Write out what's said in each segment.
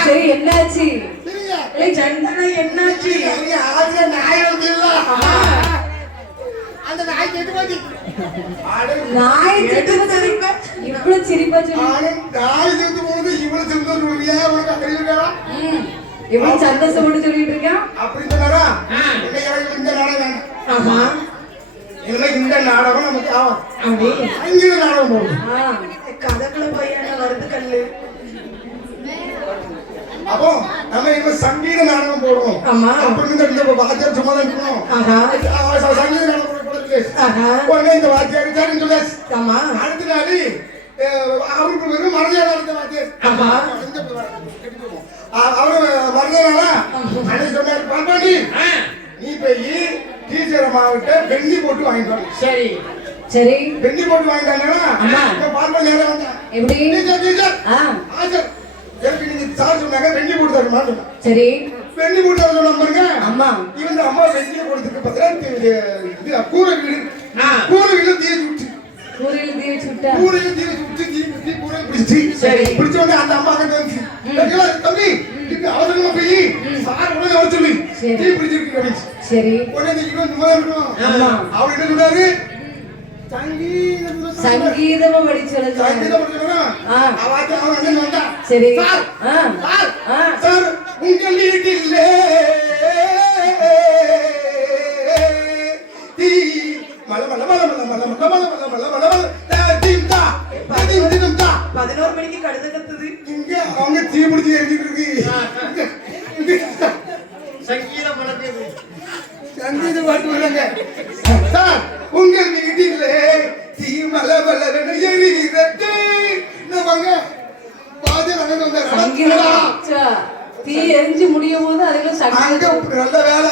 சரி என்னாச்சு? சிரிங்க ஏய் சந்தனா அந்த நாய் நாய் கேட்டு சிரிப்பா இவ்வளவு சிரிப்பா சொல்லி. நாய் கேட்டு போறது இவ்வளவு சிரிப்பா சொல்றியா சந்தோஷம் சொல்லிட்டு இருக்கான் அப்படி சொன்னாரா இந்த நாளை ஆமா இல்லை இந்த நாடகம் நமக்கு ஆகும் அப்படி அங்கே நாடகம் போடும் ஆ, கதக்குள்ள போய் வருது கல்லு அப்போ நம்ம இப்ப சங்கீத நாடகம் போடுவோம். அப்புறம் இந்த வாத்தியார் சும்மா தான் இருக்கணும் சங்கீத நாடகம் உடனே இந்த வாத்தியார் சரின்னு சொல்லாச்சு ஆமா அடுத்த நாள் அவருக்கு வெறும் நடந்த வாத்தியார் ஆமா. இந்த கெட்டு போகும். அ- அவரு மறந்தனால அன்னைக்கு சொன்னார் பாப்பாண்டி நீ போய் அம்மாவிட்ட வெண்ணி போட்டு வாங்கிட்டு வா. சரி. சரி. வெண்ணி போட்டு வாங்கிட்டாங்கன்னா. இப்ப பார்ப்போம் நேரம் வந்தேன் எப்படி? Teacher teacher. ஆ. எனக்கு நீங்க சார் சொன்னாங்க வெண்ணி போட்டு தர மாட்டேன் சரி. வெண்ணி போட்டு தர சொன்ன பாருங்க. அம்மா. இவங்க அம்மா கொடுத்துட்டு பார்த்தா இது கூரை வீடு. ஆ. கூரை வீடு தீ சுட்டு. கூரையில் தீ வச்சு விட்டா கூரையை தீ சுட்டு தீ தீ பிடிச்சி. சரி. பிடிச்ச உடனே அந்த அம்மா கிட்ட வந்து "ஏய், தம்பி அவசரமா போய் சார் உடனே வர சொல்லி. தீ பிடிச்சிருக்கு அப்படின்னு சரி உடனே இந்த மாதிரி இருக்கணும். அவர் என்ன சொன்னாரு சங்கீதம் சங்கீதமா படிச்சு சொல்ல சொன்னாங்க. சங்கீதம் படிச்சவனா ஆ. அவன் அவன் அண்ணன் வந்தான் சரி சார் ஆ சார் உங்கள் வீட்டிலே தீ மல மல மல மல மல மல. பதினோரு மணிக்கு கடுத கத்துது இங்க அவங்க தீ பிடிச்சி எரிஞ்சிட்டு இருக்கு தந்தீது பாட்டு விடுங்க சார் உங்கள் வீட்டிலே தீமல வளரன வாங்க பாதி வந்து வந்தார் தீ எரிஞ்சு முடியும் போது அதுக்குள்ள சட்டங்க நல்ல வேலை.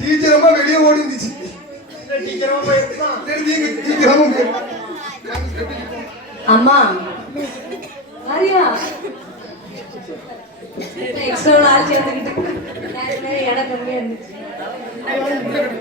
டீச்சரமா வெளியே ஓடி இருந்துச்சு அம்மா ஆரியா எக்ஸ்ட்ரா ஆள் சேர்ந்துக்கிட்டு எனக்கு வந்து Thank you.